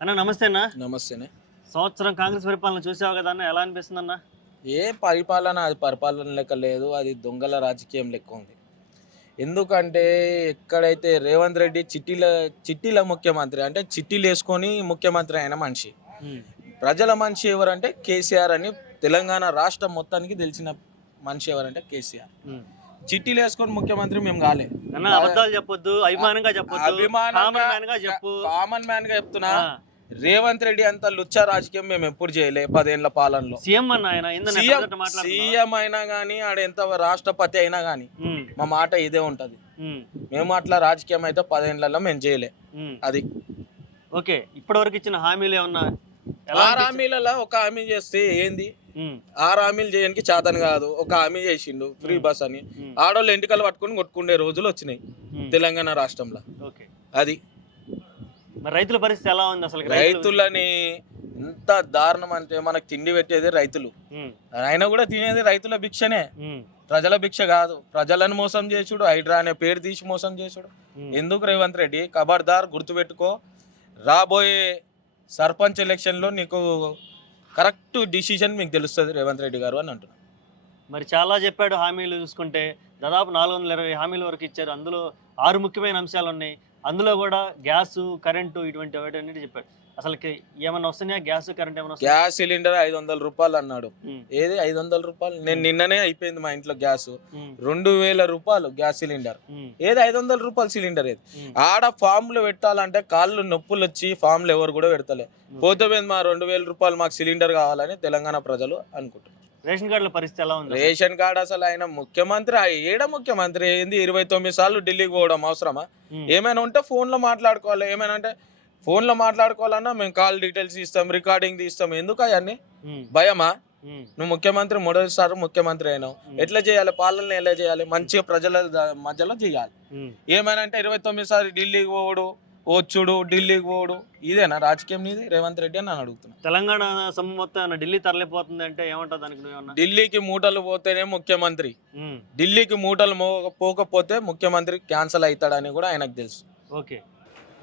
అన్న నమస్తే అన్న. నమస్తేనే. సంవత్సరం కాంగ్రెస్ పరిపాలన చూసావు కదా అన్న, ఎలా అనిపిస్తుంది అన్న? ఏ పరిపాలన అది పరిపాలన లెక్క లేదు. అది దొంగల రాజకీయం లెక్క ఉంది. ఎందుకంటే ఎక్కడైతే రేవంత్ రెడ్డి చిట్టీల ముఖ్యమంత్రి అంటే చిట్టీలేసుకొని ముఖ్యమంత్రి అయిన మనిషి. ఉమ్, ప్రజల మనిషి ఎవరంటే కేసీఆర్ అని తెలంగాణ రాష్ట్రం మొత్తానికి తెలిసిన మనిషి ఎవరంటే కేసీఆర్. ఉమ్. చిట్టీలేసుకొని ముఖ్యమంత్రి మేము కాలే. అన్న అబద్ధాలు చెప్పొద్దు, అభిమానంగా చెప్పొద్దు, కామన్ మ్యాన్ గా చెప్పు. కామన్ మ్యాన్ గా చెప్తున్నా. ఆ, రేవంత్ రెడ్డి అంత లుచ్చా రాజకీయం మేము ఎప్పుడు చేయలే 10 ఏళ్ల పాలనలో. సీఎం అన్న ఆయన సీఎం అయినా కానీ ఆడ ఎంత రాష్ట్రపతి అయినా కానీ మా మాట ఇదే ఉంటది. మేము అట్లా రాజకీయం అయితే 10 ఏళ్లలో మేము చేయలే. అది ఓకే. ఇప్పటి వరకు ఇచ్చిన హామీలు ఏమన్నా? 6 హామీలలో ఒక హామీ చేస్తే ఏంది? 6 హామీలు చేయడానికి చేతను కాదు. ఒక హామీ చేసిండు ఫ్రీ బస్ అని. ఆడోళ్ళు ఎంటికలు పట్టుకుని కొట్టుకునే రోజులు వచ్చినాయి తెలంగాణ రాష్ట్రంలో. ఓకే. అది మరి రైతుల పరిస్థితి ఎలా ఉంది అసలు? రైతులని ఎంత దారుణం అంటే మనకు తిండి పెట్టేది రైతులు. ఆయన కూడా తినేది రైతుల భిక్షనే, ప్రజల భిక్ష కాదు. ప్రజలను మోసం చేసుడు, హైడ్రా అనే పేరు తీసి మోసం చేసుడు ఎందుకు? రేవంత్ రెడ్డి ఖబర్దార్ గుర్తుపెట్టుకో. రాబోయే సర్పంచ్ ఎలక్షన్లో నీకు కరెక్ట్ డిసిజన్ మీకు తెలుస్తుంది రేవంత్ రెడ్డి గారు అని అంటున్నాను. మరి చాలా చెప్పాడు హామీలు. చూసుకుంటే దాదాపు 420 హామీల వరకు ఇచ్చారు. అందులో 6 ముఖ్యమైన అంశాలు ఉన్నాయి. అందులో కూడా గ్యాసు, కరెంటు ఇటువంటి వాటన్నిటి చెప్పాడు. అసలుకి ఏమన్నా వస్తున్నాయా? గ్యాస్, కరెంట్ ఏమన్నా? గ్యాస్ సిలిండర్ 500 రూపాయలు అన్నాడు. ఏది 500 రూపాయలు? నేను నిన్ననే అయిపోయింది మా ఇంట్లో గ్యాస్. 2000 రూపాయలు గ్యాస్ సిలిండర్. ఏది 500 రూపాయలు సిలిండర్? ఏది? ఆడ ఫామ్లు పెట్టాలంటే కాళ్ళు నొప్పులు వచ్చి ఫామ్లు ఎవరు కూడా పెడతలే. పోతే మా 2000 రూపాయలు మాకు సిలిండర్ కావాలని తెలంగాణ ప్రజలు అనుకుంటున్నారు. రేషన్ కార్డుల పరిస్థితి ఎలా ఉంది? రేషన్ కార్డు అసలు ఆయన ముఖ్యమంత్రి ముఖ్యమంత్రి ఏంది? 29 సార్లు ఢిల్లీకి పోవడం అవసరమా? ఏమైనా ఉంటే ఫోన్లో మాట్లాడుకోవాలి. ఏమైనా అంటే ఫోన్లో మాట్లాడుకోవాలన్నా మేము కాల్ డీటెయిల్స్ ఇస్తాం, రికార్డింగ్ తీస్తాం. ఎందుకు అవన్నీ? భయమా? నువ్వు ముఖ్యమంత్రి మొదటిసారి ముఖ్యమంత్రి అయినావు. ఎట్లా చేయాలి? పాలన ఎలా చేయాలి? మంచిగా ప్రజల మధ్యలో చేయాలి. ఏమైనా అంటే 29 సార్లు ఢిల్లీకి పోవడు, వచ్చుడు, ఢిల్లీకి పోవడు. ఇదేనా రాజకీయం నీది రేవంత్ రెడ్డి అని నేను అడుగుతున్నా. తెలంగాణ సొమ్ము మొత్తం ఢిల్లీ తరలిపోతుంది అంటే ఏమంటుంది దానికి? ఢిల్లీకి మూటలు పోతేనే ముఖ్యమంత్రి, ఢిల్లీకి మూటలు పోకపోతే ముఖ్యమంత్రి క్యాన్సల్ అవుతాడని కూడా ఆయనకు తెలుసు. ఓకే.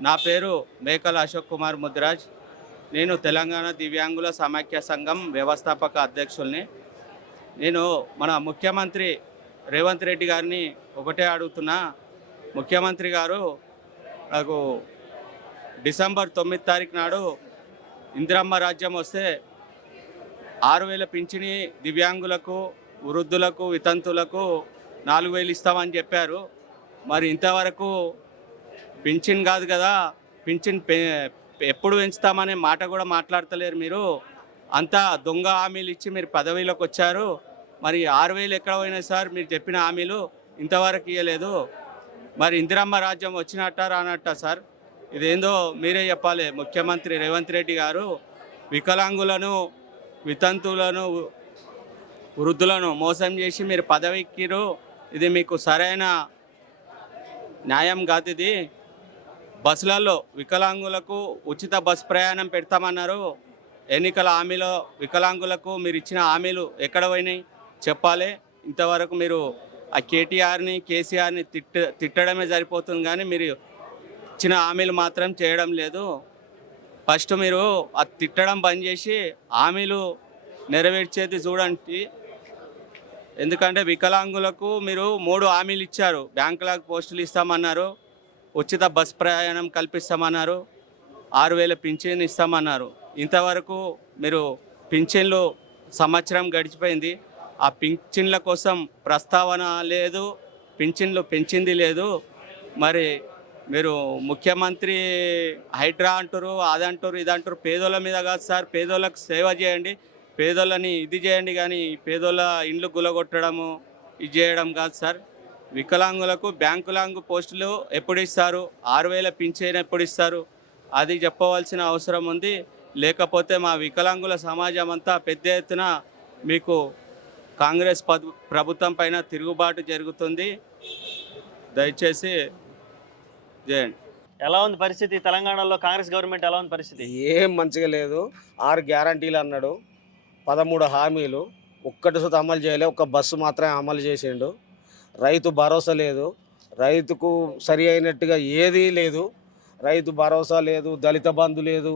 నా పేరు మేకల అశోక్ కుమార్ ముద్రాజ్. నేను తెలంగాణ దివ్యాంగుల సమాఖ్య సంఘం వ్యవస్థాపక అధ్యక్షుల్ని. నేను మన ముఖ్యమంత్రి రేవంత్ రెడ్డి గారిని ఒకటే అడుగుతున్నా. ముఖ్యమంత్రి గారు నాకు డిసెంబర్ 9 తారీఖు నాడు ఇందిరమ్మ రాజ్యం వస్తే 6000 పింఛని దివ్యాంగులకు, వృద్ధులకు, వితంతులకు 4000 ఇస్తామని చెప్పారు. మరి ఇంతవరకు పింఛన్ కాదు కదా, పింఛన్ ఎప్పుడు పెంచుతామనే మాట కూడా మాట్లాడతలేరు మీరు. అంతా దొంగ హామీలు ఇచ్చి మీరు పదవిలోకి వచ్చారు. మరి 6000 ఎక్కడ పోయినాయి సార్? మీరు చెప్పిన హామీలు ఇంతవరకు ఇవ్వలేదు. మరి ఇందిరమ్మ రాజ్యం వచ్చినట్ట రానట్ట సార్? ఇదేందో మీరే చెప్పాలి. ముఖ్యమంత్రి రేవంత్ రెడ్డి గారు వికలాంగులను, వితంతువులను, వృద్ధులను మోసం చేసి మీరు పదవి ఎక్కిరు. ఇది మీకు సరైన న్యాయం కాదు. ఇది బస్సులలో వికలాంగులకు ఉచిత బస్ ప్రయాణం పెడతామన్నారు. ఎన్నికల హామీలో వికలాంగులకు మీరు ఇచ్చిన హామీలు ఎక్కడ పోయినాయి చెప్పాలి. ఇంతవరకు మీరు ఆ కేటీఆర్ని, కేసీఆర్ని తిట్టడమే సరిపోతుంది కానీ మీరు ఇచ్చిన హామీలు మాత్రం చేయడం లేదు. ఫస్ట్ మీరు ఆ తిట్టడం బంద్ చేసి హామీలు నెరవేర్చేది చూడండి. ఎందుకంటే వికలాంగులకు మీరు 3 హామీలు ఇచ్చారు. బ్యాంకులకు పోస్టులు ఇస్తామన్నారు, ఉచిత బస్ ప్రయాణం కల్పిస్తామన్నారు, 6000 పింఛన్ ఇస్తామన్నారు. ఇంతవరకు మీరు పింఛన్లు సంవత్సరం గడిచిపోయింది. ఆ పింఛన్ల కోసం ప్రస్తావన లేదు, పింఛన్లు పెంచింది లేదు. మరి మీరు ముఖ్యమంత్రి హైడ్రా అంటారు, అదంటారు, ఇదంటారు. పేదోళ్ళ మీద కాదు సార్, పేదోళ్ళకు సేవ చేయండి, పేదోళ్ళని ఇది చేయండి. కానీ పేదోళ్ళ ఇండ్లు గులగొట్టడము ఇది చేయడం కాదు సార్. వికలాంగులకు బ్యాంకులాంగు పోస్టులు ఎప్పుడు ఇస్తారు? 6000 పింఛన్ ఎప్పుడు ఇస్తారు? అది చెప్పవలసిన అవసరం ఉంది. లేకపోతే మా వికలాంగుల సమాజం అంతా పెద్ద ఎత్తున మీకు కాంగ్రెస్ ప్రభుత్వం పైన తిరుగుబాటు జరుగుతుంది. దయచేసి చేయండి. ఎలా ఉంది పరిస్థితి తెలంగాణలో? కాంగ్రెస్ గవర్నమెంట్ ఎలా ఉంది పరిస్థితి? ఏం మంచిగా లేదు. 6 గ్యారంటీలు అన్నాడు, 13 హామీలు, ఒక్కటి సుత అమలు చేయలే. ఒక్క బస్సు మాత్రమే అమలు చేసిండు. రైతు భరోసా లేదు, రైతుకు సరి అయినట్టుగా ఏదీ లేదు. రైతు భరోసా లేదు, దళిత బంధు లేదు,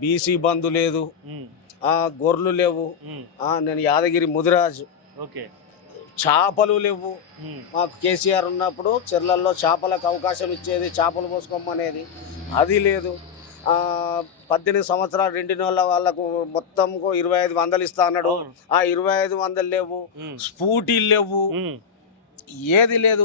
బీసీ బంధు లేదు, ఉమ్, గొర్రెలు లేవు, ఉమ్, నేను యాదగిరి ముదిరాజు, ఓకే. చేపలు లేవు. ఉమ్, మాకు కేసీఆర్ ఉన్నప్పుడు చెర్లల్లో చేపలకు అవకాశం ఇచ్చేది, చేపలు పోసుకోమనేది, అది లేదు. 18 సంవత్సరాలు రెండిన వాళ్ళకు మొత్తం 2500 ఇస్తా అన్నాడు, అవును. ఆ 2500 లేవు. ఉమ్, స్కూటీలు లేవు, ఉమ్, ఏది లేదు.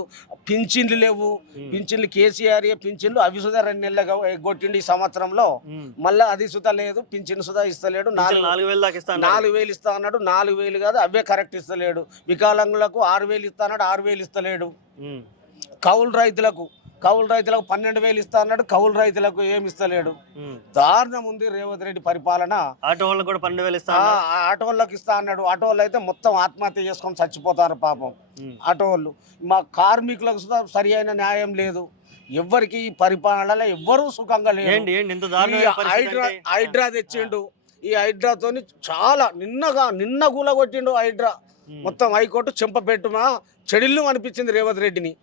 పింఛన్లు లేవు. ఉమ్, పింఛన్లు కేసీఆర్ పింఛన్లు అవి సుధా 2 నెలలుగా కొట్టిండి ఈ సంవత్సరంలో. ఉమ్. మళ్ళీ అది సుధా లేదు, పింఛన్ సుధా ఇస్తలేడు. పింఛన్ 4000 దాకా ఇస్తా అన్నాడు. 4000 ఇస్తా అన్నాడు, 4000 కాదు అవే కరెక్ట్ ఇస్తలేడు. వికలాంగులకు 6000 ఇస్తా అన్నాడు, 6000 ఇస్తలేడు. ఉమ్, కౌలు రైతులకు 12000 ఇస్తా అన్నాడు, కౌలు రైతులకు ఏమి ఇస్తలేడు. ఉమ్. దారుణం ఉంది రేవంత్ రెడ్డి పరిపాలన. ఆటో వాళ్ళకి కూడా 12,000 ఇస్తా ఆ, అన్నాడు. ఆటో వాళ్ళకి ఇస్తా అన్నాడు. ఆటో వాళ్ళు అయితే మొత్తం ఆత్మహత్య చేసుకొని చచ్చిపోతారు పాపం. ఉమ్, ఆటో వాళ్ళు, మా కార్మికులకు సుధా సరి అయిన న్యాయం లేదు. ఎవ్వరికి ఈ పరిపాలనలో ఎవ్వరూ సుఖంగా లేరు. ఏంటి ఇంత ఈ దారుణమైన పరిస్థితి అంటే? హైడ్రా తెచ్చిండు. ఈ హైడ్రాతోని చాలా నిన్న కూలగొట్టిండు హైడ్రా. ఉమ్. మొత్తం హైకోర్టు చెంపపెట్టుమా చెడిల్లు అనిపించింది రేవంత్ రెడ్డిని.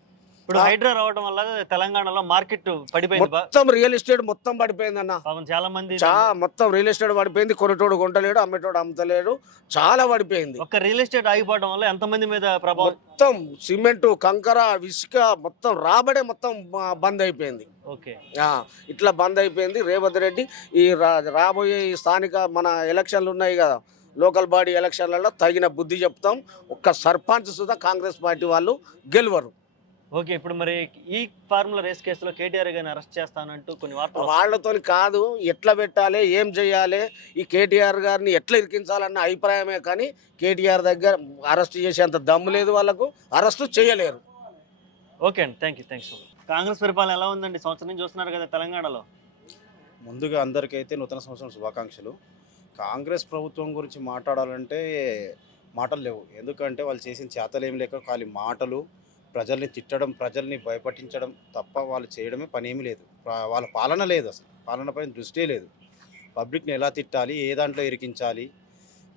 ఇప్పుడు హైడ్రా రావడం వల్ల తెలంగాణలో మార్కెట్ పడిపోయింది. మొత్తం రియల్ ఎస్టేట్ మొత్తం పడిపోయింది అన్న. పాపం చాలా మంది మొత్తం రియల్ ఎస్టేట్ పడిపోయింది. కొనేటోడు కొంటలేడు, అమ్మేటోడు అమ్మతలేడు, చాలా పడిపోయింది. ఒక్క రియల్ ఎస్టేట్ ఆగిపోవడం వల్ల ఎంతమంది మీద ప్రభావం? మొత్తం సిమెంట్, కంకర, ఇసుక మొత్తం రాబడే మొత్తం బంద్ అయిపోయింది. ఓకే. ఇట్లా బంద్ అయిపోయింది. రేవంత్ రెడ్డి ఈ రాబోయే ఈ స్థానిక మన ఎలక్షన్లు ఉన్నాయి కదా, లోకల్ బాడీ ఎలక్షన్లలో తగిన బుద్ధి చెప్తాం. ఒక్క సర్పంచ్ సుధా కాంగ్రెస్ పార్టీ వాళ్ళు గెలవరు. ఓకే. ఇప్పుడు మరి ఈ ఫార్ములా రేస్ కేసులో కేటీఆర్ గారిని అరెస్ట్ చేస్తానంటూ కొన్ని వార్తలు వాళ్ళతో కాదు, ఎట్లా పెట్టాలి, ఏం చేయాలి, ఈ కేటీఆర్ గారిని ఎట్లా ఇరికించాలన్న అభిప్రాయమే కానీ కేటీఆర్ దగ్గర అరెస్ట్ చేసేంత దమ్ము లేదు, వాళ్ళకు అరెస్టు చేయలేరు. ఓకే అండి, థ్యాంక్స్. కాంగ్రెస్ పరిపాలన ఎలా ఉందండి? సంవత్సరం నుంచి చూస్తున్నారు కదా తెలంగాణలో. ముందుగా అందరికైతే నూతన సంవత్సరం శుభాకాంక్షలు. కాంగ్రెస్ ప్రభుత్వం గురించి మాట్లాడాలంటే మాటలు లేవు. ఎందుకంటే వాళ్ళు చేసిన చేతలేం లేక ఖాళీ మాటలు, ప్రజల్ని తిట్టడం, ప్రజల్ని భయపట్టించడం తప్ప వాళ్ళు చేయడమే పనేమీ లేదు. వాళ్ళ పాలన లేదు, అసలు పాలనపై దృష్టే లేదు. పబ్లిక్ని ఎలా తిట్టాలి, ఏ దాంట్లో ఇరికించాలి,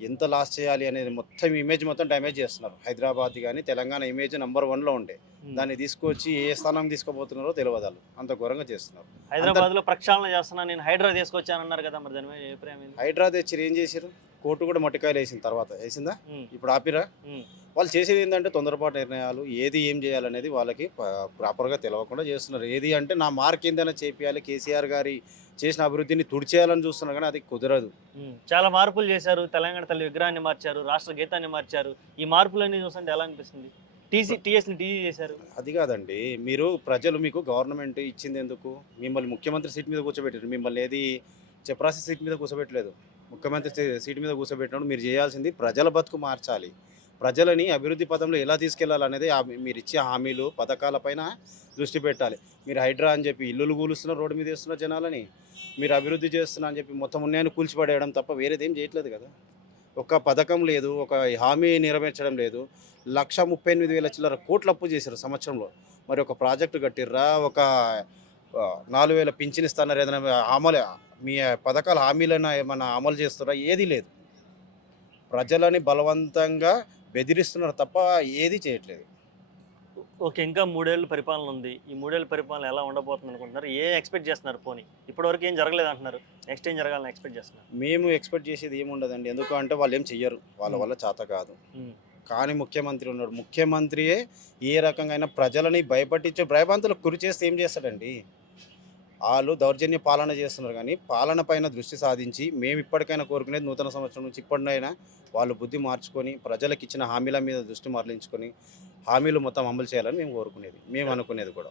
ఎంత లాస్ చేయాలి అనేది మొత్తం ఇమేజ్ మొత్తం డ్యామేజ్ చేస్తున్నారు. హైదరాబాద్ కానీ తెలంగాణ ఇమేజ్ నెంబర్ 1లో ఉండే దాన్ని తీసుకొచ్చి ఏ స్థానం తీసుకోబోతున్నారో తెలియదు. వాళ్ళు అంత ఘోరంగా చేస్తున్నారు. హైదరాబాద్ లో ప్రక్షాళన చేస్తున్నా, నేను హైడ్రా తీసుకొచ్చానన్నారు కదా, మరి దాని మీద అభిప్రాయం ఏంది? హైడ్రా తెచ్చి ఏం చేశారు? కోర్టు కూడా మొట్టికాయలు వేసిన తర్వాత వేసిందా? ఉమ్, ఇప్పుడు ఆపిరా? ఉమ్, వాళ్ళు చేసేది ఏంటంటే తొందరపాటు నిర్ణయాలు, ఏది ఏం చేయాలనేది వాళ్ళకి ప్రాపర్గా తెలియకుండా చేస్తున్నారు. ఏది అంటే నా మార్క్ ఏందైనా చేపియాలి, కేసీఆర్ గారి చేసిన అభివృద్ధిని తుడిచేయాలని చూస్తున్నారు, కానీ అది కుదరదు. ఉమ్. చాలా మార్పులు చేశారు. తెలంగాణ తల్లి విగ్రహాన్ని మార్చారు, రాష్ట్ర గీతాన్ని మార్చారు. ఈ మార్పులన్నీ చూస్తుంటే ఎలా అనిపిస్తుంది? టీఎస్ని టీజీ చేశారు. అది కాదండి, మీరు ప్రజలు మీకు గవర్నమెంట్ ఇచ్చింది ఎందుకు? మిమ్మల్ని ముఖ్యమంత్రి సీట్ మీద కూర్చోబెట్టారు, మిమ్మల్ని ఏది చెప్రాసి సీట్ మీద కూర్చోబెట్టలేదు. ముఖ్యమంత్రి సీట్ మీద కూర్చోబెట్టినప్పుడు మీరు చేయాల్సింది ప్రజల బతుకు మార్చాలి, ప్రజలని అభివృద్ధి పథంలో ఎలా తీసుకెళ్లాలనేది మీరు ఇచ్చే హామీలు, పథకాలపైన దృష్టి పెట్టాలి. మీరు హైడ్రా అని చెప్పి ఇల్లులు కూలుస్తున్నారు, రోడ్డు మీద వేస్తున్న జనాలని, మీరు అభివృద్ధి చేస్తున్నా అని చెప్పి మొత్తం ఉన్నాయని కూల్చిపడేయడం తప్ప వేరేదేం చేయట్లేదు కదా. ఒక పథకం లేదు, ఒక హామీ నెరవేర్చడం లేదు. 138,000 చిల్లర కోట్ల అప్పు చేశారు సంవత్సరంలో. మరి ఒక ప్రాజెక్టు కట్టిర్రా, ఒక 4,000 పింఛన్ ఇస్తున్నారు, ఏదైనా అమలు మీ పథకాల హామీలైనా ఏమన్నా అమలు చేస్తారా? ఏది లేదు. ప్రజలని బలవంతంగా బెదిరిస్తున్నారు తప్ప ఏది చేయట్లేదు. ఓకే. ఇంకా 3 ఏళ్ళు పరిపాలన ఉంది. ఈ 3 ఏళ్ళ పరిపాలన ఎలా ఉండబోతుంది అనుకుంటున్నారు? ఎక్స్పెక్ట్ చేస్తున్నారు? పోనీ ఇప్పటివరకు ఏం జరగలేదు అంటున్నారు, నెక్స్ట్ ఏం జరగాలని ఎక్స్పెక్ట్ చేస్తున్నారు? మేము ఎక్స్పెక్ట్ చేసేది ఏముండదండి, ఎందుకంటే వాళ్ళు ఏం చెయ్యరు, వాళ్ళ వల్ల చేత కాదు. కానీ ముఖ్యమంత్రి ఉన్నాడు, ముఖ్యమంత్రియే ఏ రకంగా అయినా ప్రజలని భయపట్టించే భయభ్రాంతులకు గురి చేస్తే ఏం చేస్తాడండి? వాళ్ళు దౌర్జన్య పాలన చేస్తున్నారు, కానీ పాలన పైన దృష్టి సాధించి మేము ఇప్పటికైనా కోరుకునేది నూతన సంవత్సరం నుంచి ఇప్పటినైనా వాళ్ళు బుద్ధి మార్చుకొని ప్రజలకు ఇచ్చిన హామీల మీద దృష్టి మరలించుకొని హామీలు మొత్తం అమలు చేయాలని మేము కోరుకునేది, మేము అనుకునేది కూడా.